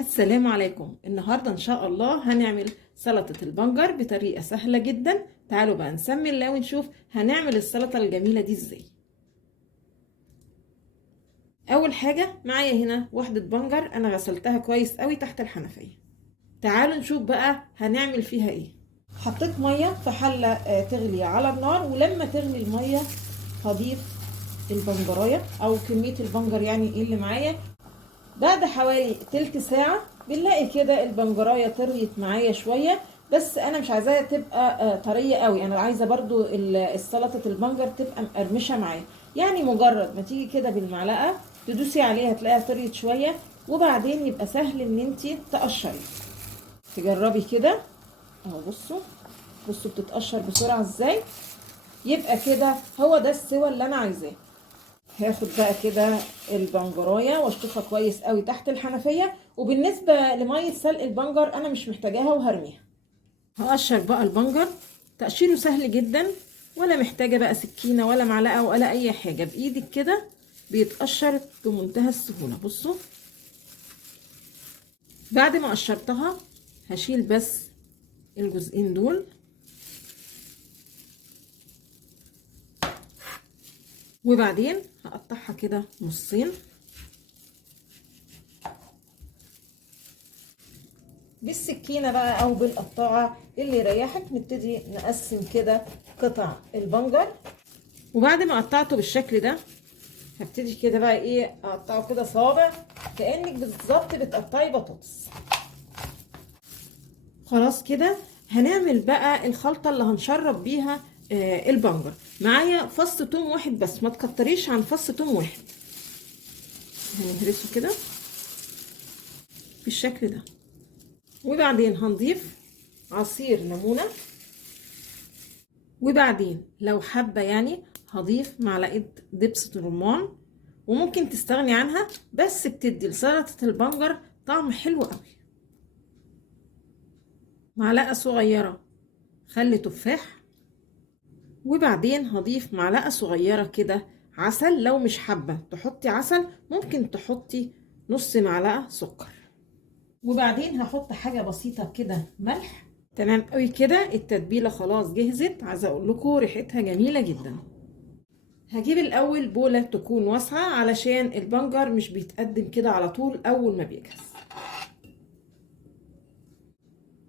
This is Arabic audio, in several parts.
السلام عليكم. النهاردة ان شاء الله هنعمل سلطة البنجر بطريقة سهلة جدا. تعالوا بقى نسمي الله ونشوف هنعمل السلطة الجميلة دي ازاي. اول حاجة معايا هنا واحدة بنجر انا غسلتها كويس قوي تحت الحنفية. تعالوا نشوف بقى هنعمل فيها ايه. حطيت مية في حلة تغلي على النار، ولما تغلي المية هضيف البنجراية او كمية البنجر يعني ايه اللي معايا. بعد حوالي تلت ساعة بنلاقي كده البنجراية طريت معايا شوية، بس انا مش عايزاها تبقى طرية قوي، انا عايزة برضو السلطة البنجر تبقى مقرمشة معايا. يعني مجرد ما تيجي كده بالمعلقة تدوسي عليها تلاقيها طريت شوية، وبعدين يبقى سهل ان انتي تقشري. تجربي كده اهو. بصوا بتتقشر بسرعة ازاي. يبقى كده هو ده السوى اللي انا عايزاه. هاخد بقى كده البنجرايه واشطفها كويس قوي تحت الحنفيه. وبالنسبه لميه سلق البنجر انا مش محتاجاها وهرميها. هقشر بقى البنجر. تقشيره سهل جدا، ولا محتاجه بقى سكينه ولا معلقه ولا اي حاجه، بايدك كده بيتقشر بمنتهى السهوله. بصوا بعد ما قشرتها هشيل بس الجزئين دول، وبعدين هقطعها كده نصين. بالسكينة بقى او بالقطاعة اللي يريحك نبتدي نقسم كده قطع البنجر. وبعد ما قطعته بالشكل ده هبتدي كده بقى ايه اقطعه كده صوابع كأنك بالظبط بتقطعي بطاطس. خلاص كده هنعمل بقى الخلطة اللي هنشرب بيها البنجر. معايا فص توم واحد بس، ما تكتريش عن فص توم واحد. هنهرسه كده بالشكل ده، وبعدين هنضيف عصير ليمونه، وبعدين لو حابه يعني هضيف معلقه دبس رمان، وممكن تستغني عنها بس بتدي لسلطه البنجر طعم حلو قوي. معلقه صغيره خل تفاح، وبعدين هضيف معلقه صغيره كده عسل. لو مش حابه تحطي عسل ممكن تحطي نص معلقه سكر. وبعدين هحط حاجه بسيطه كده ملح. تمام قوي كده. التتبيله خلاص جهزت. عايزه اقول لكم ريحتها جميله جدا. هجيب الاول بوله تكون واسعه علشان البنجر مش بيتقدم كده على طول اول ما بيجهز.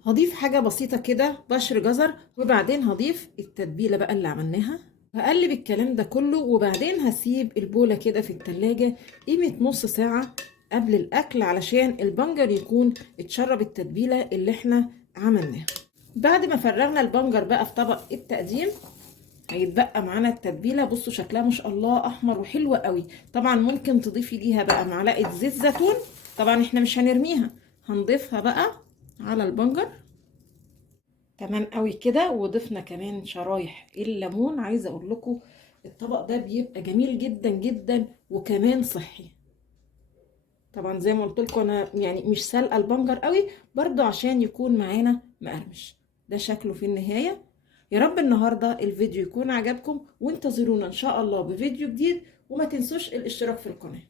هضيف حاجه بسيطه كده بشر جزر، وبعدين هضيف التتبيله بقى اللي عملناها. هقلب الكلام ده كله، وبعدين هسيب البوله كده في التلاجة قيمه نص ساعه قبل الاكل علشان البنجر يكون اتشرب التتبيله اللي احنا عملناها. بعد ما فرغنا البنجر بقى في طبق التقديم هيتبقى معانا التتبيله. بصوا شكلها ما شاء الله احمر وحلو قوي. طبعا ممكن تضيفي ليها بقى معلقه زيت زيتون. طبعا احنا مش هنرميها، هنضيفها بقى على البنجر. تمام قوي كده. وضفنا كمان شرايح الليمون. عايزه اقول لكم الطبق ده بيبقى جميل جدا جدا وكمان صحي. طبعا زي ما قلت لكم انا يعني مش سالقه البنجر قوي برضو عشان يكون معانا مقرمش. ده شكله في النهايه. يا رب النهارده الفيديو يكون عجبكم، وانتظرونا ان شاء الله بفيديو جديد، وما تنسوش الاشتراك في القناه.